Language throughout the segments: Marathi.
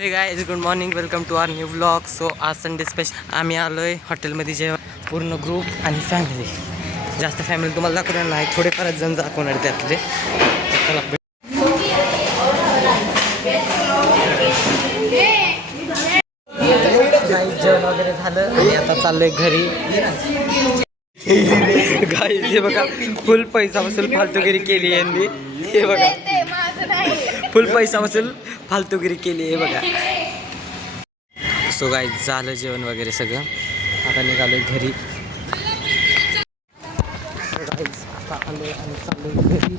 हे guys good morning, welcome to our new vlog. So आज संडे स्पेशल आम्ही आलो आहे हॉटेलमध्ये जेव्हा पूर्ण ग्रुप आणि फॅमिली. जास्त फॅमिली तुम्हाला दाखवणार नाही, थोडेफारच जण दाखवणार त्यातले. चला गाईज जेवण वगैरे झालं आणि आता चाललोय घरी. गाईज हे बघा फुल पैसा वसूल फालतूगिरी केली यांनी. हे बघा फुल पैसा वसूल फालतूगिरी केली आहे बघा. सो गाईज झालं जेवण वगैरे सगळं, आता निघालोय घरी. गाईज आता आलोय आणि चाललोय घरी.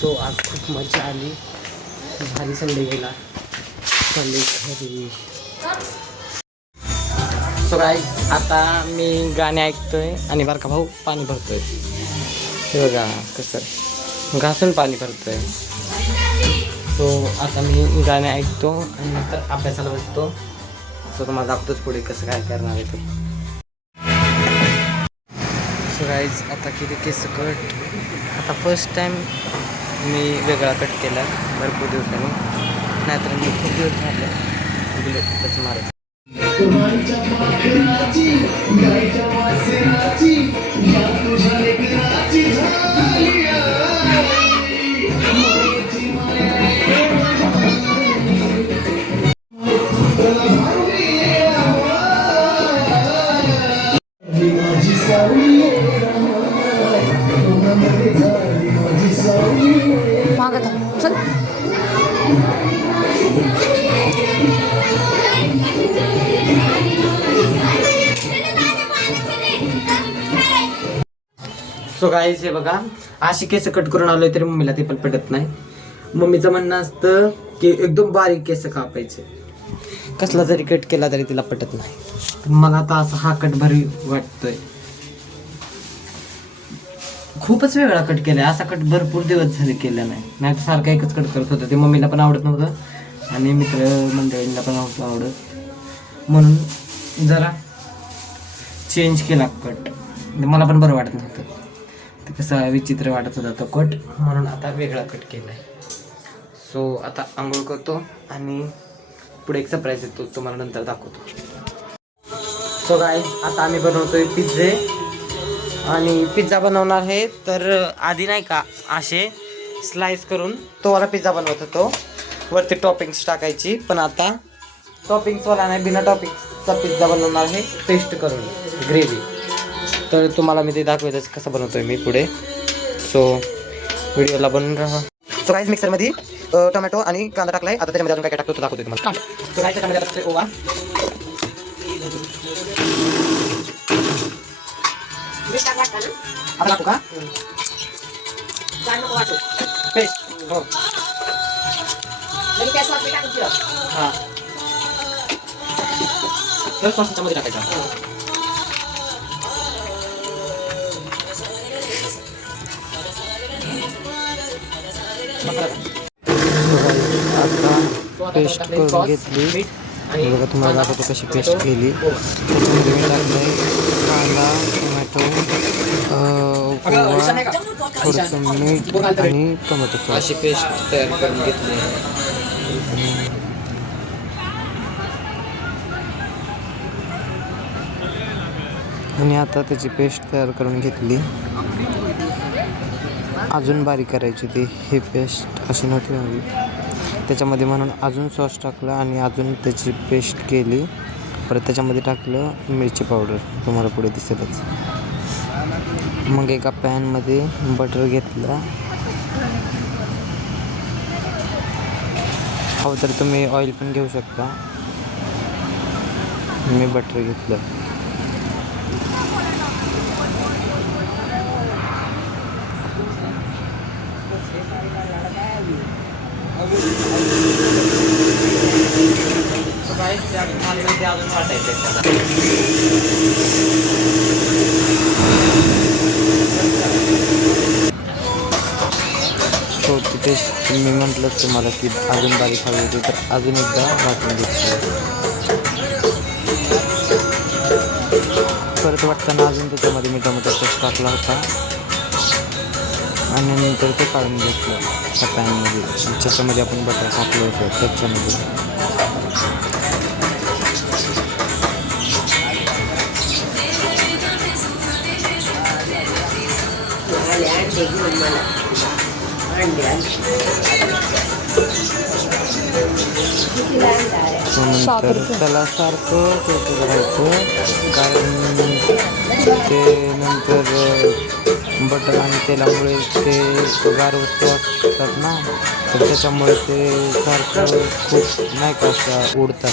सो आज खूप मजा आली, भारी संडे गेला. चाललोय घरी. सो गाईज आता मी गाणे ऐकतोय आणि बारका भाऊ पाणी भरतोय. हे बघा कसं घासून पाणी भरतोय. सो आता मी गाणे ऐकतो आणि नंतर अभ्यासाला बसतो. सो तुम्हाला दाखवतोच पुढे कसं काय करणार आहे तो. सो गाईज आता किती केस कट. आता फर्स्ट टाईम मी वेगळा कट केला भरपूर दिवसांनी, नाहीतर मी खूप दिवस झाले बुलेटच मारत. सो गाईज हे बघा अशी केस कट करून आलोय तरी मम्मीला ते पण पटत नाही. मम्मीचं म्हणणं असतं की एकदम बारीक केस कापायचे, कसला जरी कट केला तरी तिला पटत नाही. मला आता असा हा कट भारी वाटतोय. खूपच वेगळा कट केलाय, असा कट भरपूर दिवस झाले केला नाही तर सारखा एकच कट करत होतं. ते मम्मीला पण आवडत नव्हतं आणि मित्र मंडळींना पण नव्हतं आवडत, म्हणून जरा चेंज केला कट. मला पण बरं वाटत नव्हतं, ते कसं विचित्र वाटत होता तो कट, म्हणून आता वेगळा कट केला आहे. सो आता आंघोळ करतो आणि पुढे एक सरप्राईज येतो, तुम्हाला नंतर दाखवतो. सो गाईज आता आम्ही बनवतोय पिझ्झे आणि पिझ्झा बनवणार आहे. तर आधी नाही का असे स्लाइस करून तो वाला पिझ्झा बनवत होतो, वरती टॉपिंग्स टाकायची. पण आता टॉपिंग्सवाला नाही, बिना टॉपिंग्सचा पिझ्झा बनवणार आहे पेस्ट करून ग्रेव्ही. तर तुम्हाला मी ते दाखवायचं कसं बनवतोय मी पुढे. सो व्हिडिओला बनवून राहा. सो गाईज मिक्सरमध्ये टोमॅटो आणि कांदा टाकलाय. आता त्याच्यामध्ये अजून काय काय टाकतो तो दाखवतोय तुम्हाला. सो गाईज त्याच्यामध्ये टाकतोय ओवा, आता टाकू का पेस्ट. हो हां तर सॉस त्याच्यामध्ये टाकायचा. आता पेस्ट करून घेतली बघा, तुम्हाला दाखवतो कशी पेस्ट केली. त्याच्यामध्ये मी टाकलं कांदा, टोमॅटो, ओवा, थोडंसं मीठ आणि टोमॅटो सॉस. अशी पेस्ट तयार करून घेतली आणि आता त्याची पेस्ट तयार करून घेतली. अजून बारीक करायची ती, ही पेस्ट अशी नव्हती हवी त्याच्यामध्ये, म्हणून अजून सॉस टाकलं आणि अजून त्याची पेस्ट केली. परत त्याच्यामध्ये टाकलं मिरची पावडर, तुम्हाला पुढे दिसेलच. मग एका पॅनमध्ये बटर घेतलं, हो तर तुम्ही ऑइल पण घेऊ शकता. मी बटर घेतलं. अजून वाटायचं तिथे मी म्हटलं तुम्हाला की अजून बारीक हवी होती, तर अजून एकदा वाटून घेतलं. परत वाटताना अजून त्याच्यामध्ये मी टोमॅटो सॉस टाकला होता. आणि नंतर ते काढून घेतलं त्या पॅनमध्ये, ज्याच्यामध्ये आपण बटर टाकलं होतं त्याच्यामध्ये. नंतर त्याला सारखं होतं करायचं, कारण ते नंतर बटर आणि तेलामुळे ते गार वस्तू असतात ना, तर त्याच्यामुळे ते सारखं खूप नाही का अशा उडतात,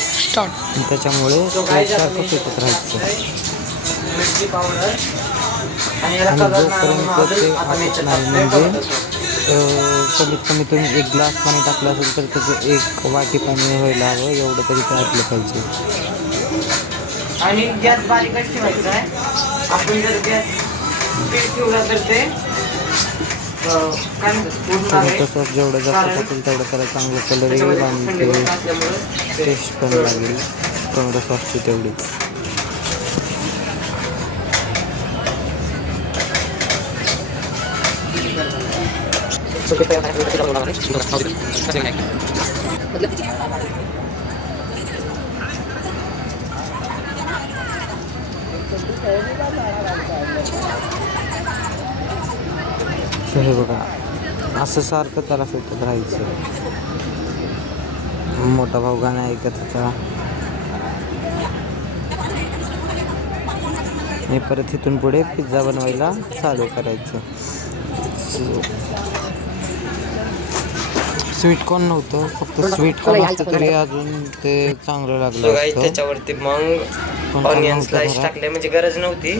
त्याच्यामुळे ते सारखं फेटत राहायचं. मिरची पावडर आणि आणि जोपर्यंत ते आटत नाही, म्हणजे कमीत कमी तुम्ही 1 ग्लास पाणी टाकलं असेल तर त्याचं 1 वाटी पाणी व्हायला हवं, एवढं तरी ते आटलं पाहिजे. आणि गॅस बारीकच ठेवायचा आहे. आपण जर गॅस स्पीड ठेवला तर ते काय म्हणतात तसंच जेवढं जास्त टाकेल तेवढं त्याला चांगलं कलर येईल आणि ते टेस्ट पण लागेल टोमॅटो सॉसची तेवढी. हे बघा, असं सारखं त्याला फेटत राहायचं. मोठा भाऊ गाणं ऐकत होता. आणि परत इथून पुढे पिझ्झा बनवायला चालू करायचं. स्वीटकॉर्न नव्हतं, फक्त स्वीटकॉर्न असतं तरी अजून ते चांगलं लागलं असतं. त्याच्यावरती मग ऑनियन स्लाइस टाकले, म्हणजे गरज नव्हती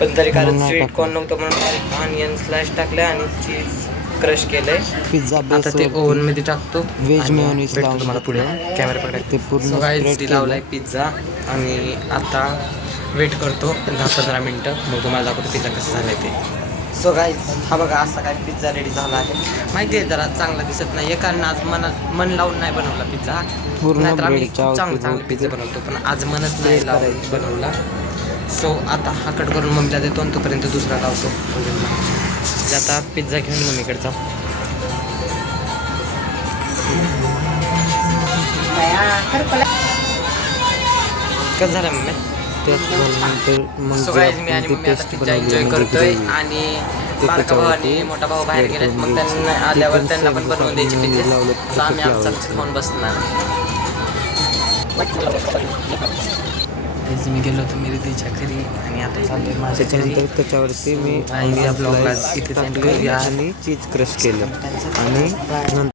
पण तरी, कारण स्वीटकॉर्न नव्हतं म्हणून ऑनियन स्लाइस टाकले आणि चीज क्रश केलंय. पिझ्झा आता ते ओव्हन मध्ये टाकतो, व्हेज मेयोनीज भेटतो तुम्हाला पुढे कॅमेरा पकडे. ते पूर्ण गाईस लावलाय पिझ्झा आणि आता वेट करतो 10-15 मिनटं, मग तुम्हाला दाखवतो पिझ्झा कसं झालाय ते. सो गाईस, हा बघा असा काय पिझ्झा रेडी झाला आहे. माहिती आहे जरा चांगला दिसत नाही आहे, कारण आज मन लावून नाही बनवला पिझ्झा. नाहीतर आम्ही खूप चांगले पिझ्झा बनवतो, पण आज मनच नाही लावून बनवला. सो आता हा कट करून मम्मीला देतो आणि तोपर्यंत दुसरा लावतो. आता पिझ्झा घेऊन मम्मीकडे जाऊ. कसं झालं मम्मी? सो गाईज, मी आणि मम्मी आता पिझ्झा एन्जॉय करतोय आणि बारका भाऊ आणि मोठा भाऊ बाहेर गेलेत, मग त्यांना आल्यावर त्यांना पण बनवून द्यायचे पिझ्झे. तर आम्ही आमचा खाऊन बसणार. मी गेलो होतो मिरचीच्या घरी आणि आता चाललोय माझ्या घरी. त्याच्यावरती मी इथे आणि चीज क्रश केलं आणि